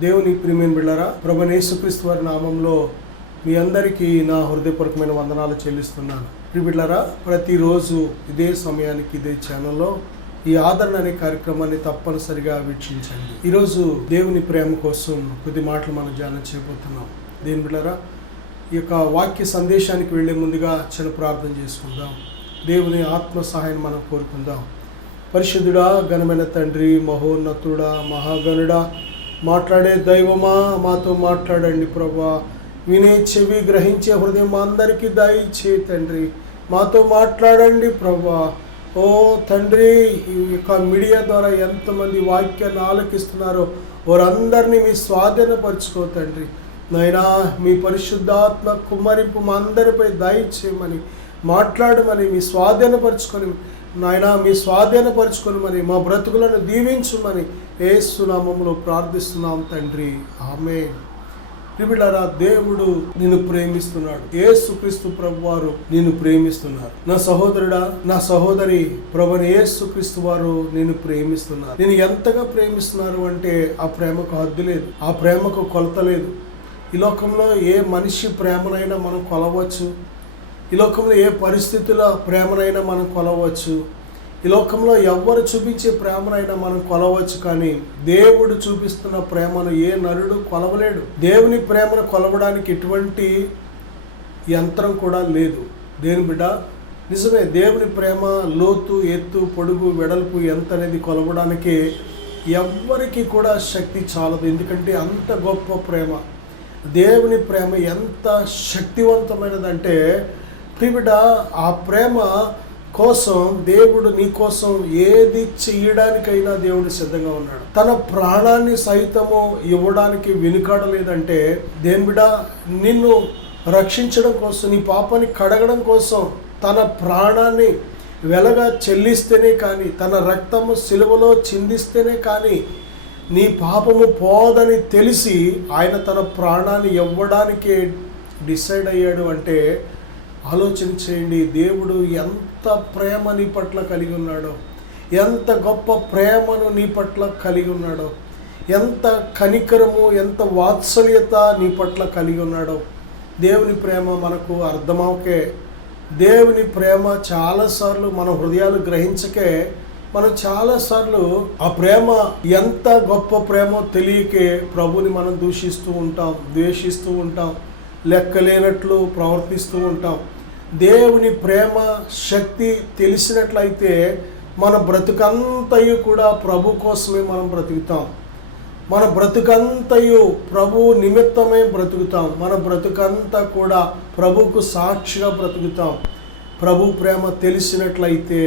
దేవుని ప్రియమైన బిడ్డలారా, ప్రభువైన యేసుక్రీస్తు వారి నామంలో మీ అందరికీ నా హృదయపూర్వకమైన వందనాలు చెల్లిస్తున్నాను. ప్రియ బిడ్డలారా, ప్రతిరోజు ఇదే సమయానికి ఇదే ఛానల్లో ఈ ఆదరణ అనే కార్యక్రమాన్ని తప్పనిసరిగా వీక్షించండి. ఈరోజు దేవుని ప్రేమ కోసం కొద్ది మాటలు మనం ధ్యానం చేయబోతున్నాం. దేవుని బిడ్డలారా, ఈ యొక్క వాక్య సందేశానికి వెళ్లే ముందుగా చిన్న ప్రార్థన చేసుకుందాం. దేవుని ఆత్మ సహాయం మనం కోరుకుందాం. పరిశుద్ధుడా, ఘనమైన తండ్రి, మహోన్నతుడా, మహాగణుడా, మాట్లాడే దైవమా, మాతో మాట్లాడండి ప్రభా. వినే చెవి, గ్రహించే హృదయం మా అందరికీ దయచే తండ్రి. మాతో మాట్లాడండి ప్రభా. ఓ తండ్రి, ఈ యొక్క మీడియా ద్వారా ఎంతమంది వాక్యాన్ని ఆలకిస్తున్నారో వారందరినీ మీ స్వాధీనపరచుకో తండ్రి. నాయనా, మీ పరిశుద్ధాత్మ కుమ్మరింపు మా అందరిపై దయచేయమని, మాట్లాడమని, మీ స్వాధీనపరచుకొని నాయనా, మీ స్వాధీనపరచుకొని మరి మా బ్రతుకులను దీవించుమని యేసు నామములో ప్రార్థిస్తున్నాం తండ్రి, ఆమేన్. ప్రియబిడ్డలారా, దేవుడు నిన్ను ప్రేమిస్తున్నాడు. యేసుక్రీస్తు ప్రభువారు నిన్ను ప్రేమిస్తున్నారు. నా సహోదరుడా, నా సహోదరి, ప్రభువైన యేసుక్రీస్తు వారు నిన్ను ప్రేమిస్తున్నారు. నేను ఎంతగా ప్రేమిస్తున్నారు అంటే ఆ ప్రేమకు హద్దు లేదు, ఆ ప్రేమకు కొలత లేదు. ఈ లోకంలో ఏ మనిషి ప్రేమనైనా మనం కొలవచ్చు. ఈ లోకంలో ఏ పరిస్థితుల ప్రేమనైనా మనం కొలవచ్చు. ఈ లోకంలో ఎవ్వరు చూపించే ప్రేమనైనా మనం కొలవచ్చు. కానీ దేవుడు చూపిస్తున్న ప్రేమను ఏ నరుడు కొలవలేడు. దేవుని ప్రేమను కొలవడానికి ఎటువంటి యంత్రం కూడా లేదు. దేవుని బిడ్డ, నిజమే, దేవుని ప్రేమ లోతు, ఎత్తు, పొడుగు, వెడల్పు ఎంత అనేది కొలవడానికి ఎవ్వరికి కూడా శక్తి చాలదు. ఎందుకంటే అంత గొప్ప ప్రేమ. దేవుని ప్రేమ ఎంత శక్తివంతమైనదంటే, ప్రియబిడ్డ, ఆ ప్రేమ కోసం దేవుడు నీ కోసం ఏది చేయడానికైనా దేవుడు సిద్ధంగా ఉన్నాడు. తన ప్రాణాన్ని సైతము ఇవ్వడానికి వెనుకాడలేదంటే, దేవుని బిడ్డ, నిన్ను రక్షించడం కోసం, నీ పాపాన్ని కడగడం కోసం తన ప్రాణాన్ని వెలగా చెల్లిస్తేనే కానీ, తన రక్తము సిలువలో చిందిస్తేనే కానీ నీ పాపము పోదని తెలిసి ఆయన తన ప్రాణాన్ని ఇవ్వడానికే డిసైడ్ అయ్యాడు. అంటే ఆలోచన చేయండి, దేవుడు ఎంత ప్రేమ నీ పట్ల కలిగి ఉన్నాడో, ఎంత గొప్ప ప్రేమను నీ పట్ల కలిగి ఉన్నాడో, ఎంత కనికరము, ఎంత వాత్సల్యత నీ పట్ల కలిగి ఉన్నాడో. దేవుని ప్రేమ మనకు అర్థమవకే, దేవుని ప్రేమ చాలాసార్లు మన హృదయాలు గ్రహించకే మనం చాలాసార్లు ఆ ప్రేమ ఎంత గొప్ప ప్రేమో తెలియకే ప్రభుని మనం దూషిస్తూ ఉంటాం, ద్వేషిస్తూ ఉంటాం, లెక్కలేనట్లు ప్రవర్తిస్తూ ఉంటాం. దేవుని ప్రేమ శక్తి తెలిసినట్లయితే మన బ్రతుకంతయు కూడా ప్రభు కోసమే మనం బ్రతుకుతాం. మన బ్రతుకంతయు ప్రభు నిమిత్తమే బ్రతుకుతాం. మన బ్రతుకంతా కూడా ప్రభుకు సాక్షిగా బ్రతుకుతాం. ప్రభు ప్రేమ తెలిసినట్లయితే,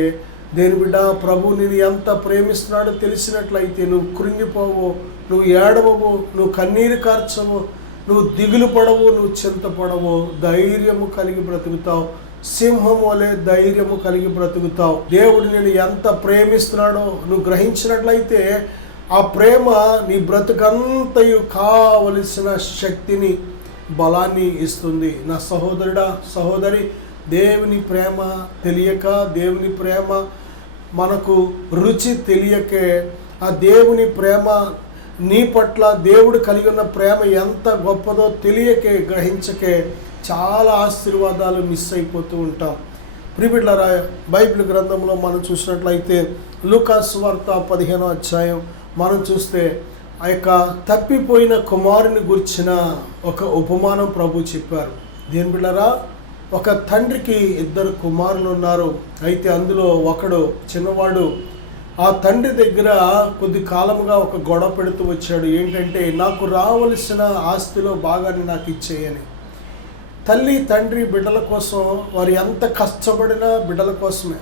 దేని బిడ్డ, ప్రభు నిన్ను ఎంత ప్రేమిస్తున్నాడో తెలిసినట్లయితే నువ్వు కృంగిపోవు, నువ్వు ఏడవవు, నువ్వు కన్నీరు కార్చవు, నువ్వు దిగులు పడవు, నువ్వు చింతపడవు, ధైర్యము కలిగి బ్రతుకుతావు. సింహం వలె ధైర్యము కలిగి బ్రతుకుతావు. దేవుడు నేను ఎంత ప్రేమిస్తున్నాడో నువ్వు గ్రహించినట్లయితే ఆ ప్రేమ నీ బ్రతుకంతయు కావలసిన శక్తిని, బలాన్ని ఇస్తుంది. నా సహోదరుడా, సహోదరి, దేవుని ప్రేమ తెలియక, దేవుని ప్రేమ మనకు రుచి తెలియకే, ఆ దేవుని ప్రేమ నీ పట్ల దేవుడు కలిగి ఉన్న ప్రేమ ఎంత గొప్పదో తెలియకే, గ్రహించకే చాలా ఆశీర్వాదాలు మిస్ అయిపోతూ ఉంటాం. ప్రియబిడ్డలారా, బైబిల్ గ్రంథంలో మనం చూసినట్లయితే లూకా సువార్త 15వ అధ్యాయం మనం చూస్తే ఆ యొక్క తప్పిపోయిన కుమారుని గురించిన ఒక ఉపమానం ప్రభు చెప్పారు. దేని బిడ్డలారా, ఒక తండ్రికి 2 కుమారులు ఉన్నారు. అయితే అందులో ఒకడు చిన్నవాడు ఆ తండ్రి దగ్గర కొద్ది కాలముగా ఒక గొడవ పెడుతూ వచ్చాడు. ఏంటంటే, నాకు రావలసిన ఆస్తిలో భాగాన్ని నాకు ఇచ్చేయని. తల్లి తండ్రి బిడ్డల కోసం వారు ఎంత కష్టపడినా బిడ్డల కోసమే.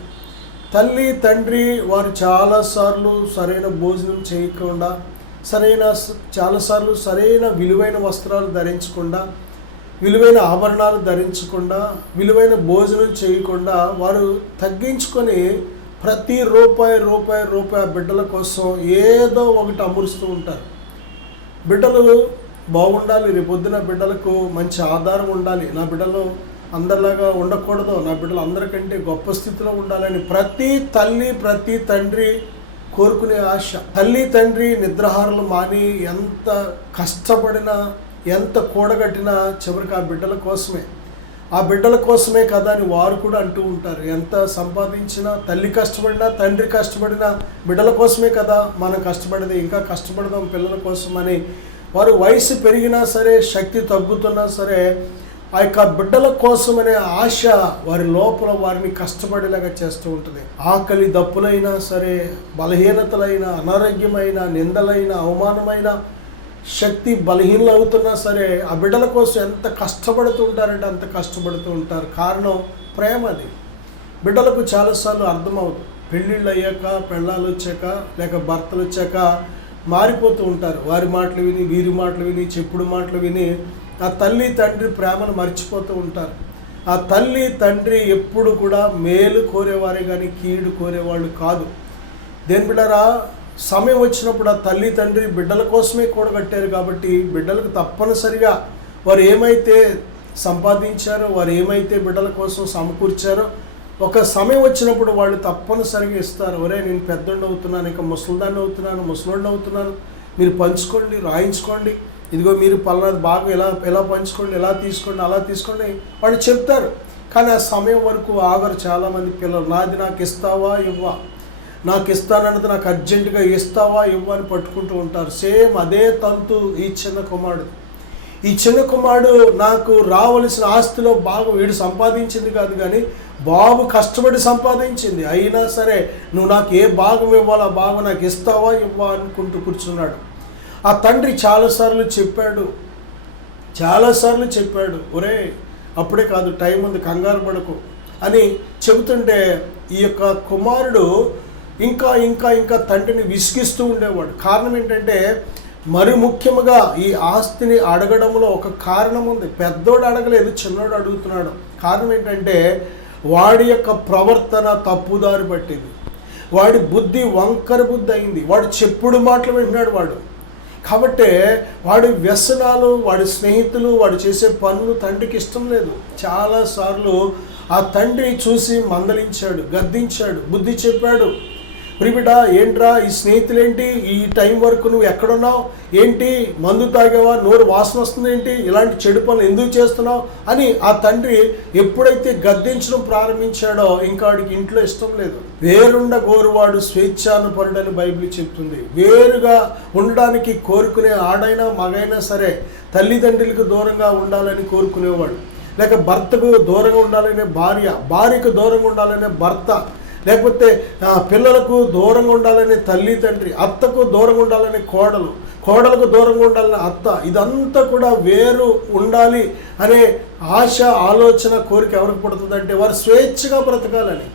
తల్లి తండ్రి వారు చాలాసార్లు సరైన భోజనం చేయకుండా, చాలాసార్లు సరైన విలువైన వస్త్రాలు ధరించకుండా, విలువైన ఆభరణాలు ధరించకుండా, విలువైన భోజనం చేయకుండా వారు తగ్గించుకొని ప్రతి రూపాయి బిడ్డల కోసం ఏదో ఒకటి అమరుస్తూ ఉంటారు. బిడ్డలు బాగుండాలి, రేపొద్దున బిడ్డలకు మంచి ఆధారం ఉండాలి, నా బిడ్డలు అందరిలాగా ఉండకూడదు, నా బిడ్డలు అందరికంటే గొప్ప స్థితిలో ఉండాలని ప్రతి తల్లి, ప్రతి తండ్రి కోరుకునే ఆశ. తల్లి తండ్రి నిద్రాహారాలు మాని ఎంత కష్టపడినా, ఎంత కూడగట్టినా చివరికి ఆ బిడ్డల కోసమే, ఆ బిడ్డల కోసమే కదా అని వారు కూడా అంటూ ఉంటారు. ఎంత సంపాదించినా, తల్లి కష్టపడినా, తండ్రి కష్టపడినా బిడ్డల కోసమే కదా మనం కష్టపడేది, ఇంకా కష్టపడదాం పిల్లల కోసం అని వారు వయసు పెరిగినా సరే, శక్తి తగ్గుతున్నా సరే, ఆ యొక్క బిడ్డల కోసమనే ఆశ వారి లోపల వారిని కష్టపడేలాగా చేస్తూ ఉంటుంది. ఆకలి దప్పులైనా సరే, బలహీనతలైన, అనారోగ్యమైన, నిందలైన, అవమానమైన, శక్తి బలహీనలు అవుతున్నా సరే ఆ బిడ్డల కోసం ఎంత కష్టపడుతూ ఉంటారంటే అంత కష్టపడుతూ ఉంటారు. కారణం ప్రేమ. అది బిడ్డలకు చాలాసార్లు అర్థమవుతుంది. పెళ్ళిళ్ళు అయ్యాక, పెళ్ళాలు వచ్చాక, లేక భర్తలు వచ్చాక మారిపోతూ ఉంటారు. వారి మాటలు విని, వీరి మాటలు విని, చెప్పుడు మాటలు విని ఆ తల్లి తండ్రి ప్రేమను మర్చిపోతూ ఉంటారు. ఆ తల్లి తండ్రి ఎప్పుడు కూడా మేలు కోరేవారే కానీ కీడు కోరేవాళ్ళు కాదు. దేని బిడ్డరా, సమయం వచ్చినప్పుడు ఆ తల్లి తండ్రి బిడ్డల కోసమే కూడగట్టారు కాబట్టి బిడ్డలకు తప్పనిసరిగా వారు ఏమైతే సంపాదించారో, వారు ఏమైతే బిడ్డల కోసం సమకూర్చారో ఒక సమయం వచ్చినప్పుడు వాళ్ళు తప్పనిసరిగా ఇస్తారు. ఒరే నేను పెద్దోడిని అవుతున్నాను, ఇక ముసలిదాన్ని అవుతున్నాను, ముసలోడిని అవుతున్నాను, మీరు పంచుకోండి, రాయించుకోండి, ఇదిగో మీరు పలానాది బాగా ఎలా పంచుకోండి, ఎలా తీసుకోండి, అలా తీసుకోండి వాళ్ళు చెప్తారు. కానీ ఆ సమయం వరకు ఆగరు చాలామంది పిల్లలు. నాది నాకు ఇస్తావా ఇవ్వా, నాకు ఇస్తానన్నది నాకు అర్జెంటుగా ఇస్తావా ఇవ్వ అని పట్టుకుంటూ ఉంటారు. సేమ్ అదే తంతు ఈ చిన్న కుమారుడు. ఈ చిన్న కుమారుడు నాకు రావలసిన ఆస్తిలో భాగం వీడు సంపాదించింది కాదు, కానీ బాబు కష్టపడి సంపాదించింది. అయినా సరే నువ్వు నాకు ఏ భాగం ఇవ్వాలో ఆ భాగం నాకు ఇస్తావా ఇవ్వా అనుకుంటూ కూర్చున్నాడు. ఆ తండ్రి చాలాసార్లు చెప్పాడు, ఒరే అప్పుడే కాదు, టైం ఉంది, కంగారు పడకు అని చెబుతుంటే ఈ యొక్క కుమారుడు ఇంకా ఇంకా ఇంకా తండ్రిని విసిగిస్తూ ఉండేవాడు. కారణం ఏంటంటే మరి ముఖ్యంగా ఈ ఆస్తిని అడగడంలో ఒక కారణం ఉంది. పెద్దోడు అడగలేదు, చిన్నోడు అడుగుతున్నాడు. కారణం ఏంటంటే వాడి యొక్క ప్రవర్తన తప్పుదారి పట్టింది, వాడి బుద్ధి వంకర బుద్ధి అయింది, వాడు చెప్పుడు మాటలు వింటున్నాడు వాడు. కాబట్టి వాడి వ్యసనాలు, వాడి స్నేహితులు, వాడు చేసే పనులు తండ్రికి ఇష్టం లేదు. చాలాసార్లు ఆ తండ్రి చూసి మందలించాడు, గద్దించాడు, బుద్ధి చెప్పాడు. ప్రిబిడ ఏంట్రా ఈ స్నేహితులేంటి, ఈ టైం వరకు నువ్వు ఎక్కడున్నావు ఏంటి, మందు తాగావా, నోరు వాసన వస్తుంది ఏంటి, ఇలాంటి చెడు పనులు ఎందుకు చేస్తున్నావు అని ఆ తండ్రి ఎప్పుడైతే గద్దించడం ప్రారంభించాడో ఇంకా వాడికి ఇంట్లో ఇష్టం లేదు. వేరుండ గోరువాడు స్వేచ్ఛానుపరుడని బైబిల్ చెప్తుంది. వేరుగా ఉండడానికి కోరుకునే ఆడైనా మగైనా సరే తల్లిదండ్రులకు దూరంగా ఉండాలని కోరుకునేవాడు, లేక భర్తకు దూరంగా ఉండాలనే భార్యకు దూరంగా ఉండాలనే భర్త, లేకపోతే పిల్లలకు దూరంగా ఉండాలనే తల్లి తండ్రి, అత్తకు దూరంగా ఉండాలనే కోడలకు దూరంగా ఉండాలనే అత్త. ఇదంతా కూడా వేరు ఉండాలి అనే ఆశ, ఆలోచన, కోరిక ఎవరికి పడుతుందంటే వారు స్వేచ్ఛగా బ్రతకాలని,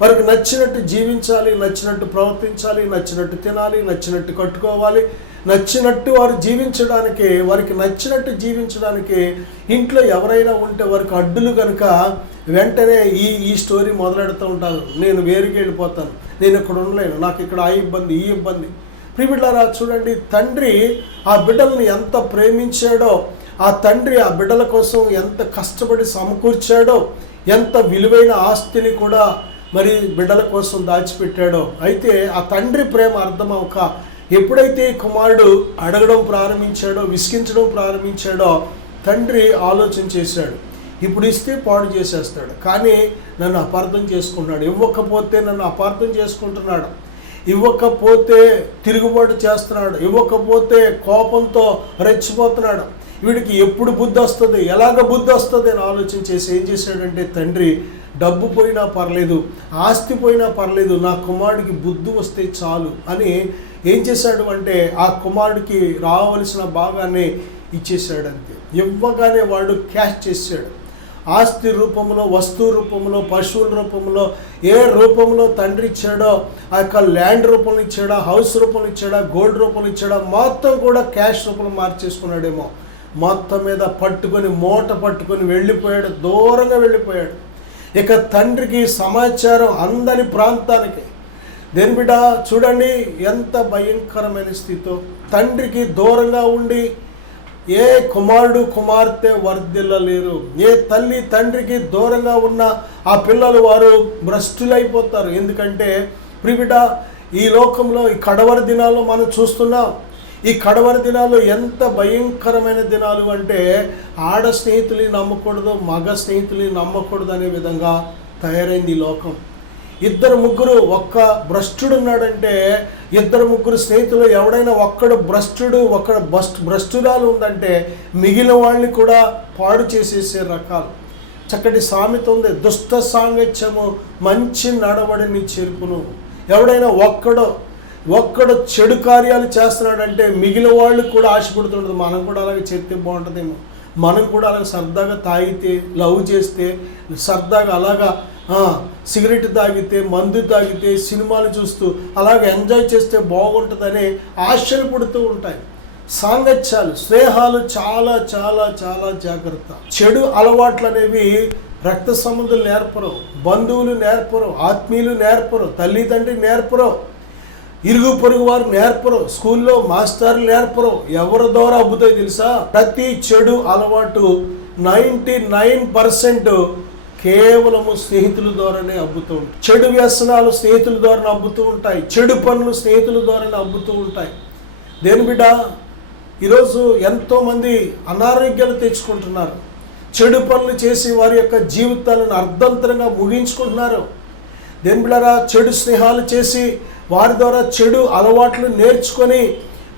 వారికి నచ్చినట్టు జీవించాలి, నచ్చినట్టు ప్రవర్తించాలి, నచ్చినట్టు తినాలి, నచ్చినట్టు కట్టుకోవాలి, నచ్చినట్టు వారు జీవించడానికి, వారికి నచ్చినట్టు జీవించడానికి ఇంట్లో ఎవరైనా ఉంటే వారికి అడ్డులు కనుక వెంటనే ఈ స్టోరీ మొదలెడుతూ ఉంటారు. నేను వేరుకి వెళ్ళిపోతాను, నేను ఇక్కడ ఉండలేను, నాకు ఇక్కడ ఆ ఇబ్బంది ఈ ఇబ్బంది. ప్రియబిడ్డలారా చూడండి, తండ్రి ఆ బిడ్డలను ఎంత ప్రేమించాడో, ఆ తండ్రి ఆ బిడ్డల కోసం ఎంత కష్టపడి సమకూర్చాడో, ఎంత విలువైన ఆస్తిని కూడా మరి బిడ్డల కోసం దాచిపెట్టాడో. అయితే ఆ తండ్రి ప్రేమ అర్థమవక ఎప్పుడైతే కుమారుడు అడగడం ప్రారంభించాడో, విసిగించడం ప్రారంభించాడో, తండ్రి ఆలోచన చేశాడు, ఇప్పుడు ఇస్తే పాడు చేసేస్తాడు, కానీ నన్ను అపార్థం చేసుకుంటున్నాడు, ఇవ్వకపోతే నన్ను అపార్థం చేసుకుంటున్నాడు, ఇవ్వకపోతే తిరుగుబాటు చేస్తున్నాడు, ఇవ్వకపోతే కోపంతో రెచ్చిపోతున్నాడు, వీడికి ఎప్పుడు బుద్ధి వస్తుంది, ఎలాగ బుద్ధి వస్తుంది అని ఆలోచన చేసి ఏం చేశాడంటే తండ్రి డబ్బు పోయినా పర్లేదు, ఆస్తి పోయినా పర్లేదు, నా కుమారుడికి బుద్ధి వస్తే చాలు అని ఏం చేశాడు అంటే ఆ కుమారుడికి రావలసిన భాగాన్ని ఇచ్చేసాడు. అంతే. ఇవ్వగానే వాడు క్యాష్ చేశాడు. ఆస్తి రూపంలో, వస్తువు రూపంలో, పశువుల రూపంలో, ఏ రూపంలో తండ్రి ఇచ్చాడో, ఆ యొక్క ల్యాండ్ రూపంలో ఇచ్చాడా, హౌస్ రూపంలో ఇచ్చాడా, గోల్డ్ రూపంలో ఇచ్చాడా, మొత్తం కూడా క్యాష్ రూపంలో మార్చేసుకున్నాడేమో. మొత్తం మీద మూట పట్టుకొని వెళ్ళిపోయాడు, దూరంగా వెళ్ళిపోయాడు. ఇక తండ్రికి సమాచారం అందని ప్రాంతానికి. దేని బిడ్డ చూడండి ఎంత భయంకరమైన స్థితితో తండ్రికి దూరంగా ఉండి ఏ కుమారుడు కుమార్తె వర్ధిల్లలేరు. ఏ తల్లి తండ్రికి దూరంగా ఉన్న ఆ పిల్లలు వారు భ్రష్టులైపోతారు. ఎందుకంటే ప్రిబిడ ఈ లోకంలో ఈ కడవరి దినాల్లో మనం చూస్తున్నాం. ఈ కడవరి దినాలు ఎంత భయంకరమైన దినాలు అంటే ఆడ స్నేహితుల్ని నమ్మకూడదు, మగ స్నేహితుల్ని నమ్మకూడదు అనే విధంగా తయారైంది ఈ లోకం. ఇద్దరు ముగ్గురు ఒక్క భ్రష్టుడు ఉన్నాడంటే ఇద్దరు ముగ్గురు స్నేహితులు ఎవడైనా ఒక్కడు భ్రష్టుడు ఒక్కడ భ్రష్టురాలు ఉందంటే మిగిలిన వాళ్ళని కూడా పాడు చేసేసే రకాలు. చక్కటి సామెత ఉంది, దుష్ట సాంగత్యము మంచి నడవడిని చేర్పును. ఎవడైనా ఒక్కడు చెడు కార్యాలు చేస్తున్నాడంటే మిగిలిన వాళ్ళు కూడా ఆశపడుతుండదు, మనం కూడా అలాగే చేస్తే బాగుంటుందేమో, మనం కూడా అలాగే సరదాగా తాగితే, లవ్ చేస్తే, సరదాగా అలాగా సిగరెట్ తాగితే, మందు తాగితే, సినిమాలు చూస్తూ అలాగే ఎంజాయ్ చేస్తే బాగుంటుందని ఆశలు పుడుతూ ఉంటాయి. సాంగత్యాలు, స్నేహాలు చాలా చాలా చాలా జాగ్రత్త. చెడు అలవాట్లు అనేవి రక్త సంబంధులు నేర్పరు, బంధువులు నేర్పరు, ఆత్మీయులు నేర్పరు, తల్లిదండ్రి నేర్పరు, ఇరుగు పొరుగు వారు నేర్పరు, స్కూల్లో మాస్టర్లు నేర్పరు. ఎవరి ద్వారా అబ్బుతాయి తెలుసా? ప్రతి చెడు అలవాటు 99% కేవలము స్నేహితుల ద్వారానే అబ్బుతూ ఉంటాయి. చెడు వ్యసనాలు స్నేహితుల ద్వారా అబ్బుతూ ఉంటాయి, చెడు పనులు స్నేహితుల ద్వారానే అబ్బుతూ ఉంటాయి. దేని బిడ్డ, ఈరోజు ఎంతోమంది అనారోగ్యాలు తెచ్చుకుంటున్నారు, చెడు పనులు చేసి వారి యొక్క జీవితాలను అర్ధంతరంగా ముగించుకుంటున్నారు. దేని బిడ్డరా, చెడు స్నేహాలు చేసి వారి ద్వారా చెడు అలవాట్లు నేర్చుకొని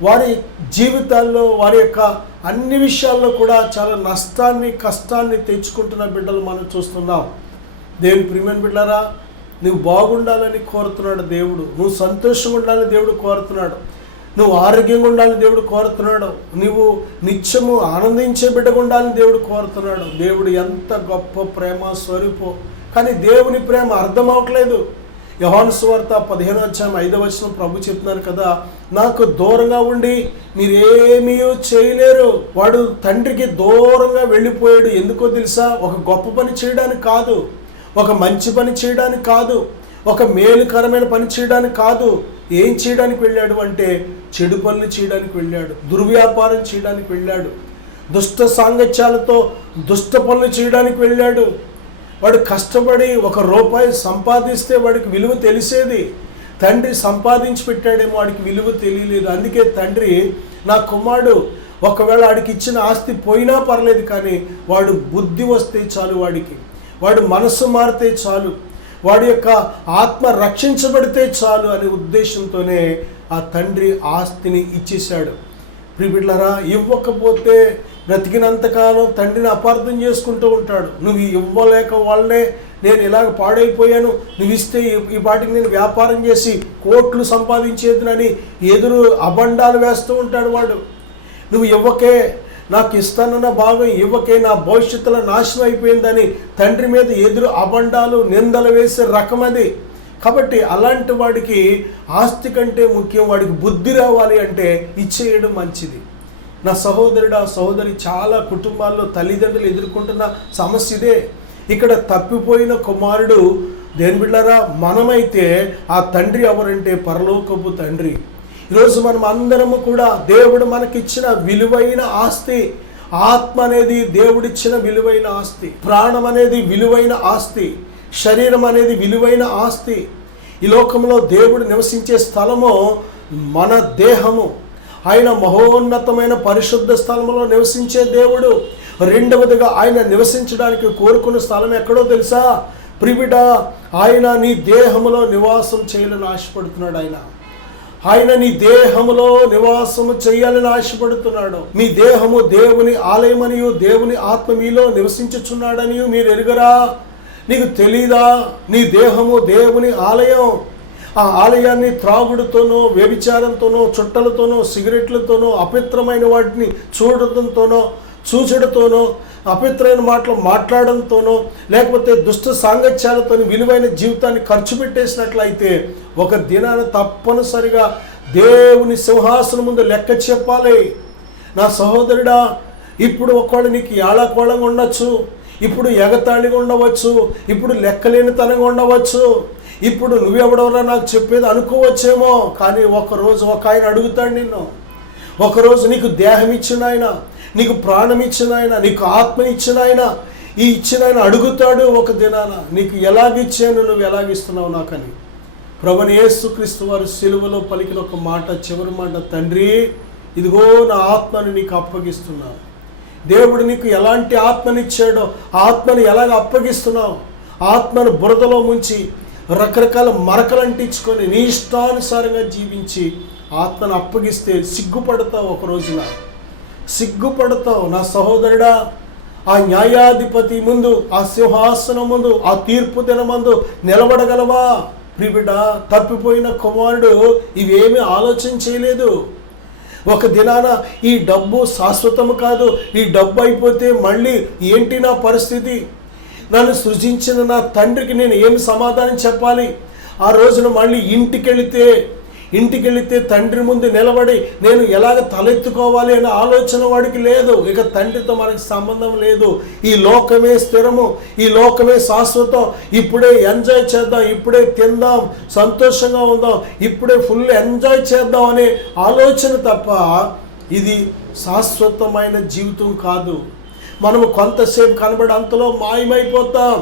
వారి జీవితాల్లో వారి యొక్క అన్ని విషయాల్లో కూడా చాలా నష్టాన్ని, కష్టాన్ని తెచ్చుకుంటున్న బిడ్డలు మనం చూస్తున్నాం. దేవుని ప్రియమైన బిడ్డలారా, నువ్వు బాగుండాలని కోరుతున్నాడు దేవుడు, నువ్వు సంతోషంగా ఉండాలని దేవుడు కోరుతున్నాడు, నువ్వు ఆరోగ్యంగా ఉండాలని దేవుడు కోరుతున్నాడు, నువ్వు నిత్యము ఆనందించే బిడ్డగా ఉండాలని దేవుడు కోరుతున్నాడు. దేవుడు ఎంత గొప్ప ప్రేమ స్వరూపం, కానీ దేవుని ప్రేమ అర్థం అవట్లేదు. యోహాను సువార్త 15:5 ప్రభు చెప్తున్నారు కదా, నాకు దూరంగా ఉండి మీరేమీ చేయలేరు. వాడు తండ్రికి దూరంగా వెళ్ళిపోయాడు. ఎందుకో తెలుసా? ఒక గొప్ప పని చేయడానికి కాదు, ఒక మంచి పని చేయడానికి కాదు, ఒక మేలుకరమైన పని చేయడానికి కాదు. ఏం చేయడానికి వెళ్ళాడు అంటే చెడు పనులు చేయడానికి వెళ్ళాడు, దుర్వ్యాపారం చేయడానికి వెళ్ళాడు, దుష్ట సాంగత్యాలతో దుష్ట పనులు చేయడానికి వెళ్ళాడు. వాడు కష్టపడి ₹1 సంపాదిస్తే వాడికి విలువ తెలిసేది, తండ్రి సంపాదించి పెట్టాడేమో వాడికి విలువ తెలియలేదు. అందుకే తండ్రి, నా కుమారుడు ఒకవేళ వాడికి ఇచ్చిన ఆస్తి పోయినా పర్లేదు, కానీ వాడు బుద్ధి వస్తే చాలు, వాడు మనసు మారితే చాలు, వాడి యొక్క ఆత్మ రక్షించబడితే చాలు అనే ఉద్దేశంతోనే ఆ తండ్రి ఆస్తిని ఇచ్చేశాడు. ప్రియబిడ్డలారా, ఇవ్వకపోతే బ్రతికినంతకాలం తండ్రిని అపార్థం చేసుకుంటూ ఉంటాడు. నువ్వు ఇవ్వలేక వాళ్ళే నేను ఇలాగ పాడైపోయాను, నువ్వు ఇస్తే ఈ పాటికి నేను వ్యాపారం చేసి కోట్లు సంపాదించేదినని ఎదురు అబండాలు వేస్తూ ఉంటాడు వాడు. నువ్వు ఇవ్వకే, నాకు ఇస్తానన్న భాగం ఇవ్వకే, నా భవిష్యత్తులో నాశనం అయిపోయిందని తండ్రి మీద ఎదురు అబండాలు నిందలు వేసే రకం అది. కాబట్టి అలాంటి వాడికి ఆస్తి కంటే ముఖ్యం, వాడికి బుద్ధి రావాలి అంటే ఇచ్చేయడం మంచిది. నా సహోదరుడు, ఆ సహోదరి, చాలా కుటుంబాల్లో తల్లిదండ్రులు ఎదుర్కొంటున్న సమస్య ఇదే. ఇక్కడ తప్పిపోయిన కుమారుడు దేని బిడ్డలారా, మనమైతే ఆ తండ్రి ఎవరంటే పరలోకపు తండ్రి. ఈరోజు మనం అందరము కూడా దేవుడు మనకిచ్చిన విలువైన ఆస్తి. ఆత్మ అనేది దేవుడిచ్చిన విలువైన ఆస్తి, ప్రాణం అనేది విలువైన ఆస్తి, శరీరం అనేది విలువైన ఆస్తి. ఈ లోకంలో దేవుడు నివసించే స్థలము మన దేహము. ఆయన మహోన్నతమైన పరిశుద్ధ స్థలంలో నివసించే దేవుడు. రెండవదిగా ఆయన నివసించడానికి కోరుకున్న స్థలం ఎక్కడో తెలుసా? ప్రిబిడ, ఆయన నీ దేహములో నివాసం చేయాలని ఆశపడుతున్నాడు. ఆయన నీ దేహములో నివాసము చేయాలని ఆశపడుతున్నాడు. మీ దేహము దేవుని ఆలయమనియు దేవుని ఆత్మ మీలో నివసించుచున్నాడనియు మీరు ఎరుగరా? నీకు తెలీదా? నీ దేహము దేవుని ఆలయం. ఆ ఆలయాన్ని త్రాగుడుతోనో, వ్యభిచారంతోనో, చుట్టలతోనో, సిగరెట్లతోనో, అపవిత్రమైన వాటిని చూచడంతోనో, అపవిత్రమైన మాటలు మాట్లాడడంతోనో, లేకపోతే దుష్ట సాంగత్యాలతో విలువైన జీవితాన్ని ఖర్చు పెట్టేసినట్లయితే ఒక దినాన తప్పనిసరిగా దేవుని సింహాసనం ముందు లెక్క చెప్పాలి. నా సహోదరుడా, ఇప్పుడు ఒకవేళ నీకు ఏళాకోళంగా ఉండొచ్చు, ఇప్పుడు ఎగతాళిగా ఉండవచ్చు, ఇప్పుడు లెక్కలేనితనంగా ఉండవచ్చు, ఇప్పుడు నువ్వెవడవరా నాకు చెప్పేది అనుకోవచ్చేమో. కానీ ఒకరోజు ఒక ఆయన అడుగుతాడు నిన్ను. ఒకరోజు నీకు దేహం ఇచ్చిన ఆయన, నీకు ప్రాణం ఇచ్చిన ఆయన, నీకు ఆత్మ ఇచ్చిన ఆయన, ఇచ్చిన ఆయన అడుగుతాడు ఒక దినాన, నీకు ఎలాగిచ్చాను, నువ్వు ఎలాగిస్తున్నావు నాకని. ప్రభువైన యేసుక్రీస్తు వారు సిలువలో పలికిన ఒక మాట, చివరి మాట, తండ్రి ఇదిగో నా ఆత్మని నీకు అప్పగిస్తున్నాను. దేవుడు నీకు ఎలాంటి ఆత్మనిచ్చాడో ఆత్మని ఎలాగ అప్పగిస్తున్నావు? ఆత్మను బురదలో ముంచి రకరకాల మరకలు అంటించుకొని నీ ఇష్టానుసారంగా జీవించి ఆత్మను అప్పగిస్తే సిగ్గుపడతావు. ఒక రోజున సిగ్గుపడతావు. నా సహోదరుడా, ఆ న్యాయాధిపతి ముందు, ఆ సింహాసనం ముందు, ఆ తీర్పు దినమందు నిలబడగలవా? ప్రియబిడ్డ, తప్పిపోయిన కుమారుడు ఇవేమీ ఆలోచన చేయలేదు. ఒక దినాన ఈ డబ్బు శాశ్వతము కాదు, ఈ డబ్బు అయిపోతే మళ్ళీ ఏంటి నా పరిస్థితి? నన్ను సృజించిన నా తండ్రికి నేను ఏమి సమాధానం చెప్పాలి? ఆ రోజున మళ్ళీ ఇంటికి వెళితే తండ్రి ముందు నిలబడి నేను ఎలాగ తలెత్తుకోవాలి అనే ఆలోచన వాడికి లేదు. ఇక తండ్రితో మనకి సంబంధం లేదు. ఈ లోకమే స్థిరము, ఈ లోకమే శాశ్వతం, ఇప్పుడే ఎంజాయ్ చేద్దాం, ఇప్పుడే తిందాం, సంతోషంగా ఉందాం, ఇప్పుడే ఫుల్ ఎంజాయ్ చేద్దాం అనే ఆలోచన తప్ప ఇది శాశ్వతమైన జీవితం కాదు. మనము కొంతసేపు కనబడి అంతలో మాయమైపోతాం.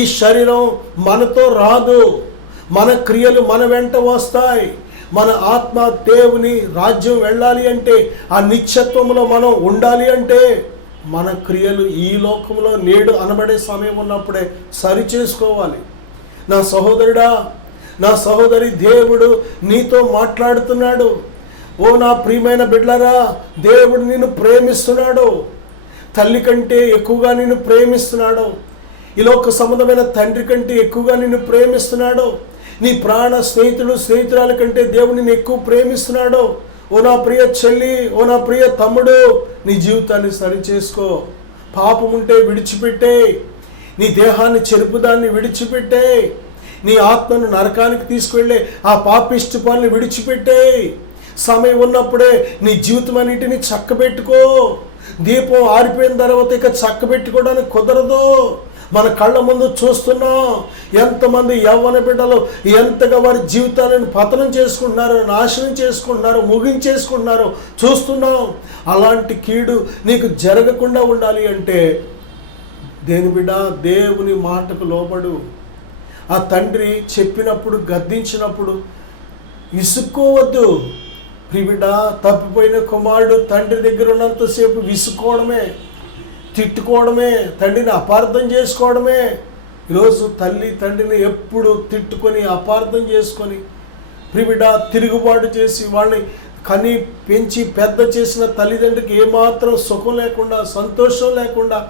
ఈ శరీరం మనతో రాదు, మన క్రియలు మన వెంట వస్తాయి. మన ఆత్మ దేవుని రాజ్యం వెళ్ళాలి అంటే, ఆ నిత్యత్వంలో మనం ఉండాలి అంటే మన క్రియలు ఈ లోకంలో నేడు అనబడే సమయం ఉన్నప్పుడే సరి చేసుకోవాలి. నా సహోదరుడా, నా సహోదరి, దేవుడు నీతో మాట్లాడుతున్నాడు. ఓ నా ప్రియమైన బిడ్డలారా, దేవుడు నిన్ను ప్రేమిస్తున్నాడు. తల్లి కంటే ఎక్కువగా నిన్ను ప్రేమిస్తున్నాడు. ఈ లోక సంబంధమైన తండ్రి కంటే ఎక్కువగా నిన్ను ప్రేమిస్తున్నాడు. నీ ప్రాణ స్నేహితురాల కంటే దేవుడు నిన్ను ఎక్కువ ప్రేమిస్తున్నాడు. ఓ నా ప్రియ చెల్లి, ఓ నా ప్రియ తమ్ముడు, నీ జీవితాన్ని సరిచేసుకో. పాపం ఉంటే విడిచిపెట్టే, నీ దేహాన్ని చెరుపుదాన్ని విడిచిపెట్టే, నీ ఆత్మను నరకానికి తీసుకువెళ్ళే ఆ పాపిష్టి పనులు విడిచిపెట్టే. సమయం ఉన్నప్పుడే నీ జీవితం అన్నిటిని చక్కబెట్టుకో. దీపం ఆరిపోయిన తర్వాత ఇక చక్కబెట్టుకోవడానికి కుదరదు. మన కళ్ళ ముందు చూస్తున్నాం ఎంతమంది యవ్వన బిడ్డలు ఎంతగా వారి జీవితాలను పతనం చేసుకుంటున్నారో, నాశనం చేసుకుంటున్నారో, ముగించేసుకుంటున్నారో చూస్తున్నాం. అలాంటి కీడు నీకు జరగకుండా ఉండాలి అంటే దేని బిడ్డ, దేవుని మాటకు లోబడు. ఆ తండ్రి చెప్పినప్పుడు, గద్దించినప్పుడు విసుక్కోవద్దు. ప్రియబిడ్డ, తప్పిపోయిన కుమారుడు తండ్రి దగ్గర ఉన్నంతసేపు విసుక్కోవడమే, తిట్టుకోవడమే, తండ్రిని అపార్థం చేసుకోవడమే. ఈరోజు తల్లి తండ్రిని ఎప్పుడు తిట్టుకొని అపార్థం చేసుకొని ప్రియబిడ్డ తిరుగుబాటు చేసి వాళ్ళని కని పెంచి పెద్ద చేసిన తల్లిదండ్రికి ఏమాత్రం సుఖం లేకుండా, సంతోషం లేకుండా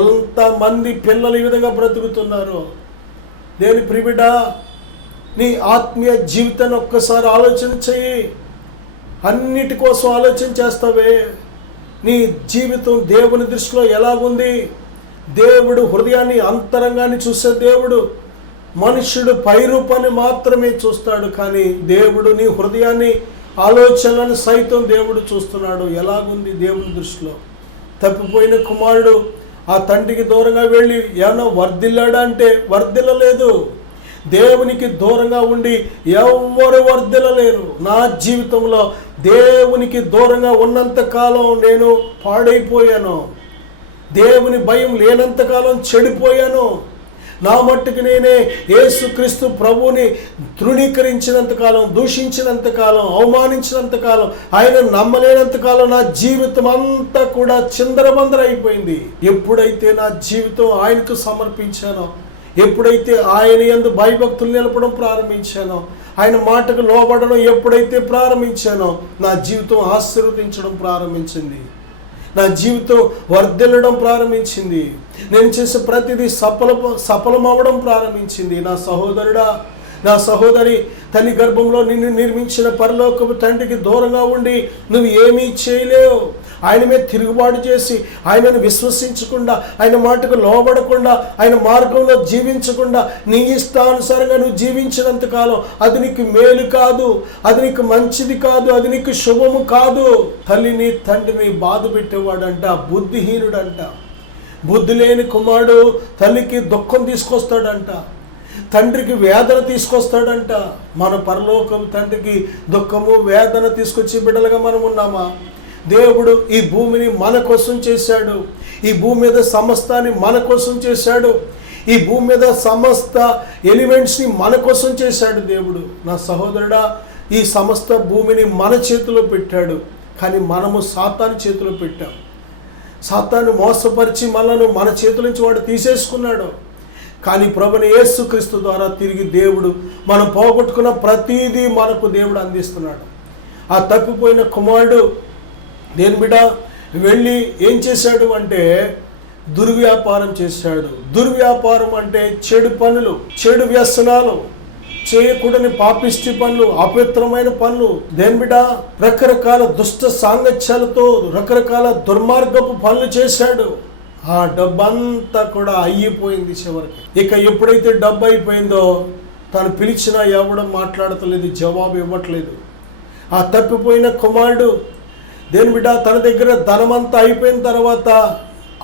ఎంతమంది పిల్లలు ఈ విధంగా బ్రతుకుతున్నారో. దేని ప్రియబిడ్డ, నీ ఆత్మీయ జీవితాన్ని ఒక్కసారి ఆలోచన చెయ్యి. అన్నిటి కోసం ఆలోచన చేస్తావే, నీ జీవితం దేవుని దృష్టిలో ఎలాగుంది? దేవుడు హృదయాన్ని, అంతరంగాన్ని చూసే దేవుడు. మనుష్యుడు పైరూపాన్ని మాత్రమే చూస్తాడు, కానీ దేవుడు నీ హృదయాన్ని, ఆలోచనలను సైతం దేవుడు చూస్తున్నాడు. ఎలాగుంది దేవుని దృష్టిలో? తప్పిపోయిన కుమారుడు ఆ తండ్రికి దూరంగా వెళ్ళి ఏమన్నా వర్ధిల్లాడా అంటే వర్ధిల్లలేదు. దేవునికి దూరంగా ఉండి ఎవ్వరు వర్ధిల్లలేరు. నా జీవితంలో దేవునికి దూరంగా ఉన్నంతకాలం నేను పాడైపోయాను. దేవుని భయం లేనంతకాలం చెడిపోయాను. నా మట్టుకు నేనే యేసుక్రీస్తు ప్రభువుని తృణీకరించినంతకాలం, దూషించినంతకాలం, అవమానించినంతకాలం, ఆయన నమ్మలేనంతకాలం నా జీవితం అంతా కూడా చిందరబందర అయిపోయింది. ఎప్పుడైతే నా జీవితం ఆయనకు సమర్పించానో, ఎప్పుడైతే ఆయన యందు భయభక్తులు నిలపడం ప్రారంభించానో, ఆయన మాటకు లోబడడం ఎప్పుడైతే ప్రారంభించానో, నా జీవితం ఆశీర్వదించడం ప్రారంభించింది. నా జీవితం వర్ధిల్లడం ప్రారంభించింది. నేను చేసే ప్రతిదీ సఫలమవ్వడం ప్రారంభించింది. నా సహోదరుడా, నా సహోదరి, తల్లి గర్భంలో నిన్ను నిర్మించిన పరలోకపు తండ్రికి దూరంగా ఉండి నువ్వు ఏమీ చేయలేవు. ఆయన మీద తిరుగుబాటు చేసి, ఆయనను విశ్వసించకుండా, ఆయన మాటకు లోబడకుండా, ఆయన మార్గంలో జీవించకుండా నీ ఇష్టానుసారంగా నువ్వు జీవించినంతకాలం అది నీకు మేలు కాదు, అది నీకు మంచిది కాదు, అది నీకు శుభము కాదు. తల్లిని తండ్రిని బాధ పెట్టేవాడంట, బుద్ధిహీనుడంట. బుద్ధి లేని కుమారుడు తల్లికి దుఃఖం తీసుకొస్తాడంట, తండ్రికి వేదన తీసుకొస్తాడంట. మన పరలోకం తండ్రికి దుఃఖము, వేదన తీసుకొచ్చి బిడ్డలుగా మనం ఉన్నామా? దేవుడు ఈ భూమిని మన కోసం చేశాడు. ఈ భూమి మీద సమస్తాన్ని మన కోసం చేశాడు. ఈ భూమి మీద సమస్త ఎలిమెంట్స్ని మన కోసం చేశాడు దేవుడు. నా సహోదరుడా, ఈ సమస్త భూమిని మన చేతిలో పెట్టాడు, కానీ మనము సాతాను చేతిలో పెట్టాం. సాతాను మోసపరిచి మనను మన చేతుల నుంచి వాడు తీసేసుకున్నాడు. కానీ ప్రభుని యేసుక్రీస్తు ద్వారా తిరిగి దేవుడు మనం పోగొట్టుకున్న ప్రతీదీ మనకు దేవుడు అందిస్తున్నాడు. ఆ తప్పిపోయిన కుమారుడు దేని బిడ్డ వెళ్ళి ఏం చేశాడు అంటే దుర్వ్యాపారం చేశాడు. దుర్వ్యాపారం అంటే చెడు పనులు, చెడు వ్యసనాలు, చేయకూడని పాపిష్టి పనులు, అపవిత్రమైన పనులు. దేని బిడ్డ రకరకాల దుష్ట సాంగత్యాలతో రకరకాల దుర్మార్గపు పనులు చేశాడు. ఆ డబ్బంతా కూడా అయిపోయింది చివరికి. ఇక ఎప్పుడైతే డబ్బు అయిపోయిందో తను పిలిచినా ఎవడం మాట్లాడతలేదు, జవాబు ఇవ్వట్లేదు. ఆ తప్పిపోయిన కుమారుడు దేని బిడ్డ తన దగ్గర ధనమంతా అయిపోయిన తర్వాత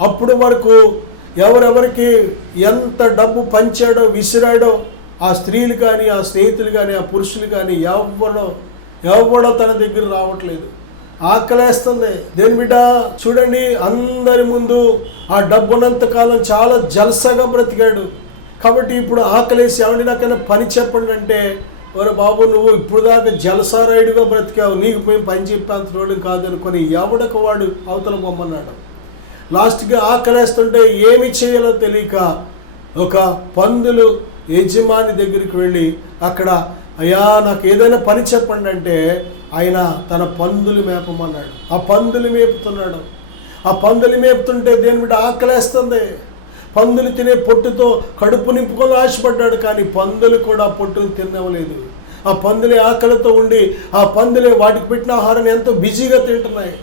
అప్పుడు వరకు ఎవరెవరికి ఎంత డబ్బు పంచాడో విసిరాడో ఆ స్త్రీలు కానీ ఆ స్నేహితులు కానీ ఆ పురుషులు కానీ ఎవడో తన దగ్గర రావట్లేదు. ఆకలేస్తుంది. దేని బిడ్డ చూడండి, అందరి ముందు ఆ డబ్బున్నంత కాలం చాలా జల్సాగా బ్రతికాడు. కాబట్టి ఇప్పుడు ఆకలేసి ఏమండి నాకైనా పని చెప్పండి అంటే, ఒరే బాబు నువ్వు ఇప్పుడు దాకా జలసారాయుడుగా బ్రతికావు, నీకు మేము పని చెప్పేంత రోడ్డు కాదనుకొని ఎవడకు వాడు అవతల పొమ్మన్నాడు. లాస్ట్గా ఆకలేస్తుంటే ఏమి చేయాలో తెలియక ఒక పందులు యజమాని దగ్గరికి వెళ్ళి అక్కడ అయ్యా నాకు ఏదైనా పని చెప్పండి అంటే ఆయన తన పందులు మేపమన్నాడు. ఆ పందులు మేపుతున్నాడు. ఆ పందులు మేపుతుంటే దేని బిడ్డ ఆకలేస్తుంది. పందులు తినే పొట్టుతో కడుపు నింపుకొని ఆశపడ్డాడు, కానీ పందులు కూడా పొట్టును తినవలేదు. ఆ పందులే ఆకలితో ఉండి ఆ పందులే వాటికి పెట్టిన ఆహారాన్ని ఎంతో బిజీగా తింటున్నాయి.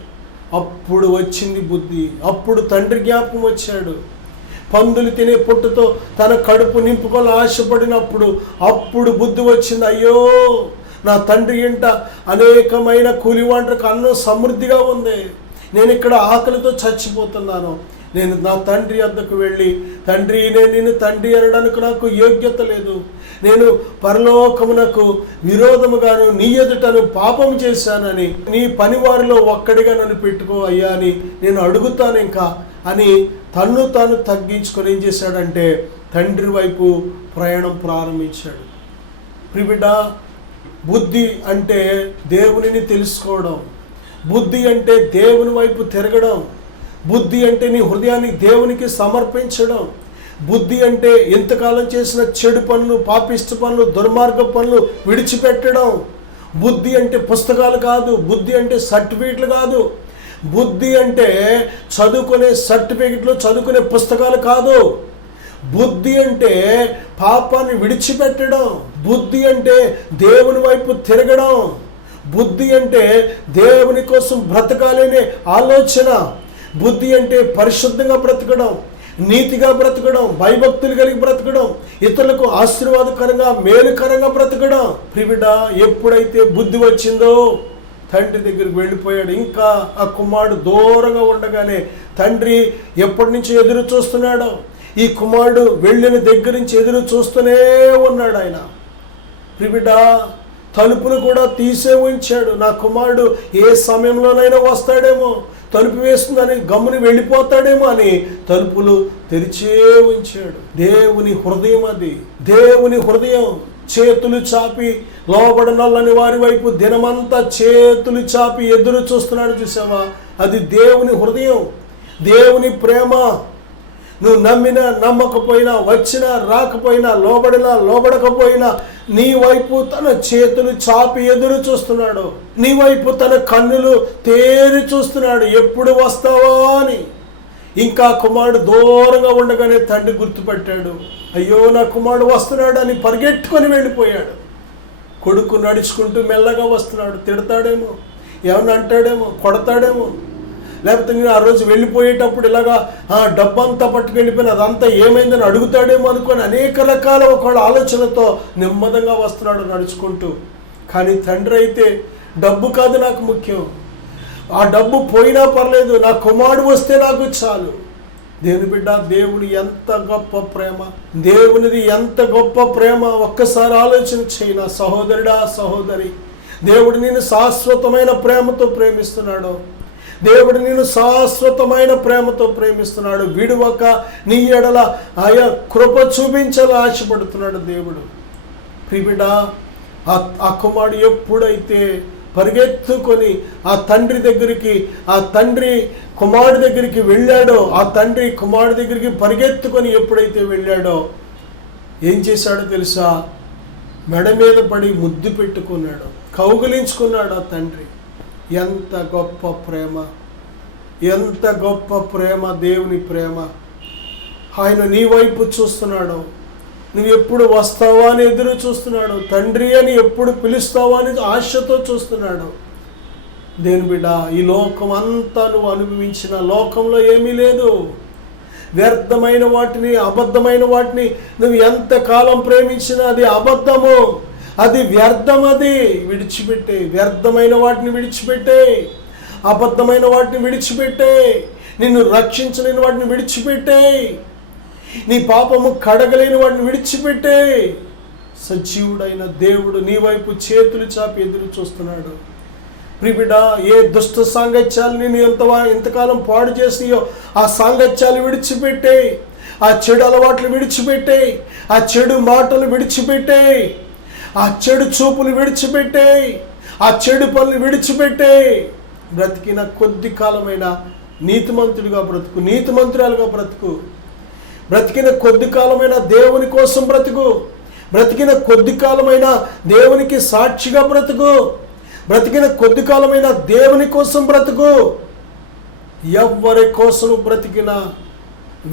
అప్పుడు వచ్చింది బుద్ధి. అప్పుడు తండ్రి జ్ఞాపకం వచ్చాడు. పందులు తినే పొట్టుతో తన కడుపు నింపుకొని ఆశపడినప్పుడు అప్పుడు బుద్ధి వచ్చింది. అయ్యో నా తండ్రి ఇంట అనేకమైన కూలివాంటకు అన్నం సమృద్ధిగా ఉంది, నేను ఇక్కడ ఆకలితో చచ్చిపోతున్నాను. నేను నా తండ్రి వద్దకు వెళ్ళి, తండ్రి నేను నిన్ను తండ్రి అనడానికి నాకు యోగ్యత లేదు, నేను పరలోకమునకు విరోధముగాను నీ ఎదుటను పాపం చేశానని నీ పనివారిలో ఒక్కడిగా నన్ను పెట్టుకో అయ్యా అని నేను అడుగుతాను ఇంకా అని తన్ను తాను తగ్గించుకొని ఏం చేశాడంటే తండ్రి వైపు ప్రయాణం ప్రారంభించాడు. ప్రియబిడ్డ, బుద్ధి అంటే దేవునిని తెలుసుకోవడం, బుద్ధి అంటే దేవుని వైపు తిరగడం, బుద్ధి అంటే నీ హృదయాన్ని దేవునికి సమర్పించడం, బుద్ధి అంటే ఎంతకాలం చేసిన చెడు పనులు, పాపిష్టి పనులు, దుర్మార్గ పనులు విడిచిపెట్టడం. బుద్ధి అంటే పుస్తకాలు కాదు, బుద్ధి అంటే సర్టిఫికెట్లు కాదు, బుద్ధి అంటే చదువుకునే సర్టిఫికెట్లు, చదువుకునే పుస్తకాలు కాదు. బుద్ధి అంటే పాపాన్ని విడిచిపెట్టడం, బుద్ధి అంటే దేవుని వైపు తిరగడం, బుద్ధి అంటే దేవుని కోసం బ్రతకాలనే ఆలోచన, బుద్ధి అంటే పరిశుద్ధంగా బ్రతకడం, నీతిగా బ్రతకడం, భయభక్తులు కలిగి బ్రతకడం, ఇతరులకు ఆశీర్వాదకరంగా మేలుకరంగా బ్రతకడం. ప్రియబిడ్డ, ఎప్పుడైతే బుద్ధి వచ్చిందో తండ్రి దగ్గరికి వెళ్ళిపోయాడు. ఇంకా ఆ కుమారుడు దూరంగా ఉండగానే తండ్రి ఎప్పటి నుంచి ఎదురు చూస్తున్నాడో ఈ కుమారుడు వెళ్ళిన దగ్గర నుంచి ఎదురు చూస్తూనే ఉన్నాడు. ఆయన ప్రియబిడ్డ తలుపును కూడా తీసే ఉంచాడు. నా కుమారుడు ఏ సమయంలోనైనా వస్తాడేమో, తలుపు వేస్తుందని గమ్ముని వెళ్ళిపోతాడేమో అని తలుపులు తెరిచే ఉంచాడు. దేవుని హృదయం అది, దేవుని హృదయం. చేతులు చాపి లోబడనల్లని వారి వైపు దినమంతా చేతులు చాపి ఎదురు చూస్తున్నాడు, చూసావా? అది దేవుని హృదయం, దేవుని ప్రేమ. నువ్వు నమ్మినా నమ్మకపోయినా, వచ్చినా రాకపోయినా, లోబడినా లోబడకపోయినా నీ వైపు తన చేతులు చాపి ఎదురు చూస్తున్నాడు, నీ వైపు తన కన్నులు తేరి చూస్తున్నాడు, ఎప్పుడు వస్తావా అని. ఇంకా కుమారుడు దూరంగా ఉండగానే తండ్రి గుర్తుపెట్టాడు. అయ్యో నా కుమారుడు వస్తున్నాడు అని పరిగెట్టుకొని వెళ్ళిపోయాడు. కొడుకు నడుచుకుంటూ మెల్లగా వస్తున్నాడు. తిడతాడేమో, ఏమన్నా అంటాడేమో, కొడతాడేమో, లేకపోతే నేను ఆ రోజు వెళ్ళిపోయేటప్పుడు ఇలాగా డబ్బంతా పట్టుకెళ్ళిపోయిన అదంతా ఏమైందని అడుగుతాడేమో అనుకొని అనేక రకాల ఒకళ్ళ ఆలోచనతో నెమ్మదంగా వస్తున్నాడు నడుచుకుంటూ. కానీ తండ్రి అయితే డబ్బు కాదు నాకు ముఖ్యం, ఆ డబ్బు పోయినా పర్లేదు, నా కుమారుడు వస్తే నాకు చాలు. దేవుని బిడ్డ, దేవుని ఎంత గొప్ప ప్రేమ, దేవునిది ఎంత గొప్ప ప్రేమ ఒక్కసారి ఆలోచన చేయి నా సహోదరుడా, సహోదరి. దేవుడు నిన్ను శాశ్వతమైన ప్రేమతో ప్రేమిస్తున్నాడు. దేవుడు నిన్ను శాశ్వతమైన ప్రేమతో ప్రేమిస్తున్నాడు. విడువక నీ ఎడల ఆయా కృప చూపించాలని ఆశపడుతున్నాడు దేవుడు. ప్రియబిడ్డ, ఆ కుమారుడు ఎప్పుడైతే పరిగెత్తుకొని ఆ తండ్రి దగ్గరికి, ఆ తండ్రి కుమారుడి దగ్గరికి వెళ్ళాడో, ఆ తండ్రి కుమారుడి దగ్గరికి పరిగెత్తుకొని ఎప్పుడైతే వెళ్ళాడో ఏం చేశాడో తెలుసా? మెడ మీద పడి ముద్దు పెట్టుకున్నాడు, కౌగిలించుకున్నాడు ఆ తండ్రి. ఎంత గొప్ప ప్రేమ, ఎంత గొప్ప ప్రేమ, దేవుని ప్రేమ. ఆయన నీ వైపు చూస్తున్నాడు. నువ్వు ఎప్పుడు వస్తావా అని ఎదురు చూస్తున్నాడు. తండ్రి అని ఎప్పుడు పిలుస్తావా అని ఆశతో చూస్తున్నాడు. దేని బిడ్డ, ఈ లోకం అంతా నువ్వు అనుభవించిన లోకంలో ఏమీ లేదు. వ్యర్థమైన వాటిని, అబద్ధమైన వాటిని నువ్వు ఎంతకాలం ప్రేమించినా అది అబద్ధము, అది వ్యర్థం. అది విడిచిపెట్టే, వ్యర్థమైన వాటిని విడిచిపెట్టే, అబద్ధమైన వాటిని విడిచిపెట్టే, నిన్ను రక్షించలేని వాటిని విడిచిపెట్టే, నీ పాపము కడగలేని వాటిని విడిచిపెట్టే. సజీవుడైన దేవుడు నీ వైపు చేతులు చాపి ఎదురు చూస్తున్నాడు. ప్రియబిడ్డ, ఏ దుష్ట సాంగత్యాలు నేను ఎంతకాలం పాడు చేసినాయో ఆ సాంగత్యాలు విడిచిపెట్టే, ఆ చెడు అలవాట్లు విడిచిపెట్టే, ఆ చెడు మాటలు విడిచిపెట్టే, ఆ చెడు చూపులు విడిచిపెట్టే, ఆ చెడు పనులు విడిచిపెట్టే. బ్రతికిన కొద్ది కాలమైన నీతిమంతుడిగా బ్రతుకు, నీతిమంతురాలుగా బ్రతుకు. బ్రతికిన కొద్ది కాలమైన దేవుని కోసం బ్రతుకు. బ్రతికిన కొద్ది కాలమైన దేవునికి సాక్షిగా బ్రతుకు. బ్రతికిన కొద్ది కాలమైన దేవుని కోసం బ్రతుకు. ఎవరి కోసం బ్రతికినా,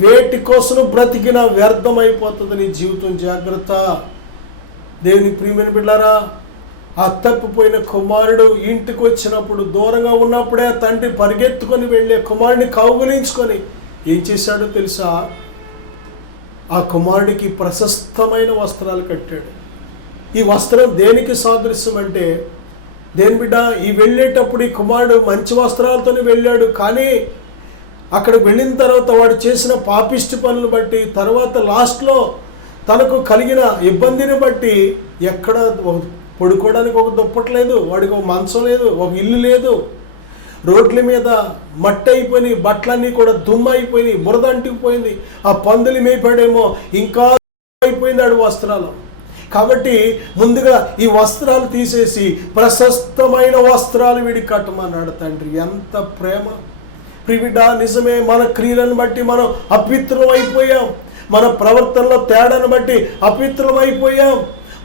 వేటి కోసం బ్రతికినా వ్యర్థమైపోతుంది నీ జీవితం. జాగ్రత్త. దేవుని ప్రియమైన బిడ్డలారా, ఆ తప్పిపోయిన కుమారుడు ఇంటికి వచ్చినప్పుడు, దూరంగా ఉన్నప్పుడే ఆ తండ్రి పరిగెత్తుకొని వెళ్ళే కుమారుడిని కౌగిలించుకొని ఏం చేశాడో తెలుసా? ఆ కుమారుడికి ప్రశస్తమైన వస్త్రాలు కట్టాడు. ఈ వస్త్రం దేనికి సాదృశ్యం అంటే, దేని బిడ్డ, ఈ వెళ్ళేటప్పుడు ఈ కుమారుడు మంచి వస్త్రాలతోనే వెళ్ళాడు. కానీ అక్కడికి వెళ్ళిన తర్వాత వాడు చేసిన పాపిష్టి పనులు బట్టి, తర్వాత లాస్ట్లో తనకు కలిగిన ఇబ్బందిని బట్టి ఎక్కడ పడుకోవడానికి ఒక దుప్పటి లేదు, వాడికి ఒక మంచం లేదు, ఒక ఇల్లు లేదు, రోడ్ల మీద మట్టి అయిపోయినాయి, బట్టలన్నీ కూడా దుమ్ము అయిపోయినాయి, బురద అంటుకుపోయింది. ఆ పందులు మేపాడేమో ఇంకా అయిపోయింది ఆడు వస్త్రాలు. కాబట్టి ముందుగా ఈ వస్త్రాలు తీసేసి ప్రశస్తమైన వస్త్రాలు వీడికి కట్టమన్నాడు తండ్రి. ఎంత ప్రేమ! ప్రియబిడ్డ, నిజమే, మన క్రియలను బట్టి మనం అపవిత్రం అయిపోయాం. మన ప్రవర్తనలో తేడాను బట్టి అపవిత్రం అయిపోయాం.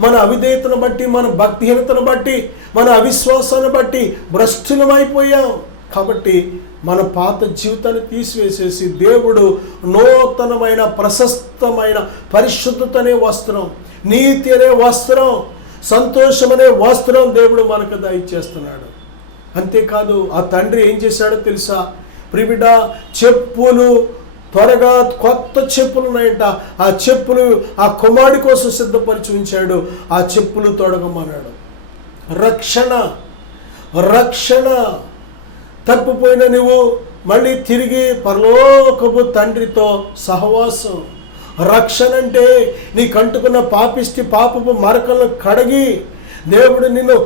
మన అవిధేయతను బట్టి, మన భక్తిహీనతను బట్టి, మన అవిశ్వాసాన్ని బట్టి భ్రష్టులమైపోయాం. కాబట్టి మన పాత జీవితాన్ని తీసివేసేసి దేవుడు నూతనమైన, ప్రశస్తమైన పరిశుద్ధత అనే వస్త్రం, నీతి అనే వస్త్రం, సంతోషం అనే వస్త్రం దేవుడు మనకు దయచేస్తున్నాడు. అంతేకాదు ఆ తండ్రి ఏం చేశాడో తెలుసా? ప్రియబిడ్డ, చెప్పులు త్వరగా కొత్త చెప్పులు ఉన్నాయంట. ఆ చెప్పులు ఆ కుమారుడి కోసం సిద్ధపరిచి ఉంచాడు. ఆ చెప్పులు తొడగమన్నాడు. రక్షణ, రక్షణ. తప్పిపోయిన నువ్వు మళ్ళీ తిరిగి పరలోకపు తండ్రితో సహవాసం. రక్షణ అంటే నీకు అంటుకున్న పాపపు మరకలను కడిగి దేవుడు నిన్ను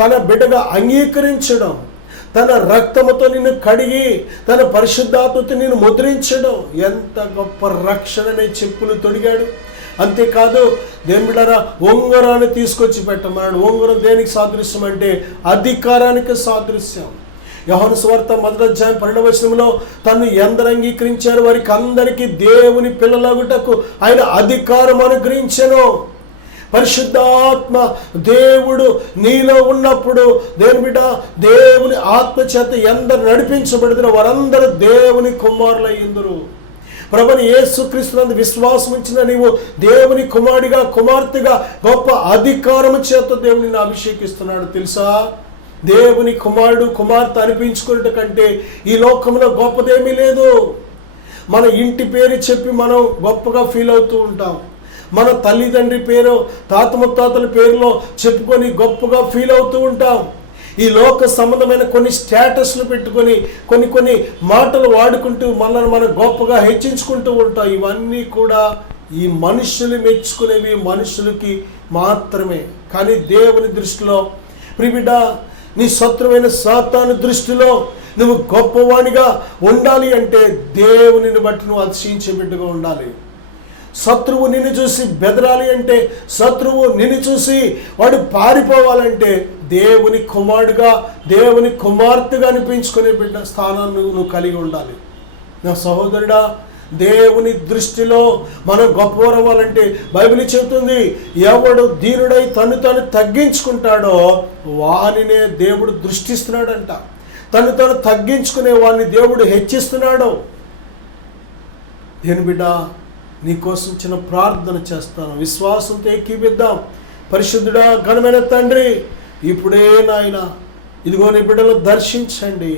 తన బిడ్డగా అంగీకరించడం, తన రక్తముతో నిన్ను కడిగి తన పరిశుద్ధాత్మతో నిన్ను ముద్రించడం. ఎంత గొప్ప రక్షణనే చెప్పులు తొడిగాడు. అంతేకాదు దేవుని బిడ్డలారా, ఉంగరాన్ని తీసుకొచ్చి పెట్టమన్నాడు. ఉంగరం దేనికి సాదృశ్యం అంటే అధికారానికి సాదృశ్యం. యోహాను సువార్త 1:12 తను ఎందరు అంగీకరించారు వారికి అందరికీ దేవుని పిల్లలగుటకు ఆయన అధికారం అనుగ్రహించెను. పరిశుద్ధాత్మ దేవుడు నీలో ఉన్నప్పుడు దేవుని బిడ్డ, దేవుని ఆత్మ చేత ఎందరు నడిపించబడిన వారందరూ దేవుని కుమారులయ్యిందురు. ప్రభుని యేసుక్రీస్తునందు విశ్వాసం ఉంచిన నీవు దేవుని కుమారుడిగా, కుమార్తెగా గొప్ప అధికారము చేత దేవుని అభిషేకిస్తున్నాడు. తెలుసా? దేవుని కుమారుడు, కుమార్తె అనిపించుకున్నట్టు కంటే ఈ లోకంలో గొప్పదేమీ లేదు. మన ఇంటి పేరు చెప్పి మనం గొప్పగా ఫీల్ అవుతూ ఉంటాం. మన తల్లిదండ్రి పేరు, తాత ముత్తాతల పేరులో చెప్పుకొని గొప్పగా ఫీల్ అవుతూ ఉంటాం. ఈ లోక సంబంధమైన కొన్ని స్టేటస్లు పెట్టుకొని కొన్ని మాటలు వాడుకుంటూ మనల్ని మనం గొప్పగా హెచ్చించుకుంటూ ఉంటాం. ఇవన్నీ కూడా ఈ మనుషులు మెచ్చుకునేవి, మనుషులకి మాత్రమే. కానీ దేవుని దృష్టిలో ప్రియబిడ్డ, నీ శత్రువైన సాతాను దృష్టిలో నువ్వు గొప్పవానిగా ఉండాలి అంటే దేవునిని బట్టి నువ్వు అతిశయించే బిడ్డగా ఉండాలి. శత్రువు నిన్ను చూసి బెదరాలి అంటే, శత్రువు నిన్ను చూసి వాడు పారిపోవాలంటే దేవుని కుమారుడుగా, దేవుని కుమార్తెగా అనిపించుకునే బిడ్డ స్థానాన్ని నువ్వు కలిగి ఉండాలి. నా సహోదరుడా, దేవుని దృష్టిలో మనం గొప్పవారవ్వాలంటే బైబిల్ చెబుతుంది, ఎవడు దీనుడై తను తాను తగ్గించుకుంటాడో వానినే దేవుడు దృష్టిస్తున్నాడంట. తను తాను తగ్గించుకునే వాడిని దేవుడు హెచ్చిస్తున్నాడు. దేని బిడ్డ, నీకోసం చిన్న ప్రార్థన చేస్తాను, విశ్వాసంతో ఏకీవిద్దాం. పరిశుద్ధుడా, ఘనమైన తండ్రి, ఇప్పుడే నాయన ఇదిగో నీ బిడ్డలు దర్శించండి,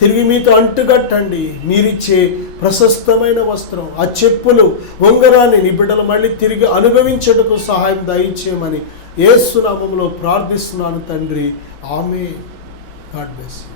తిరిగి మీతో అంటుగట్టండి. మీరిచ్చే ప్రశస్తమైన వస్త్రం, ఆ చెప్పులు, ఉంగరాన్ని నీ బిడ్డలు మళ్ళీ తిరిగి అనుభవించటకు సహాయం దయచేయమని యేసు నామములో ప్రార్థిస్తున్నాను తండ్రి. ఆమేన్. God bless you.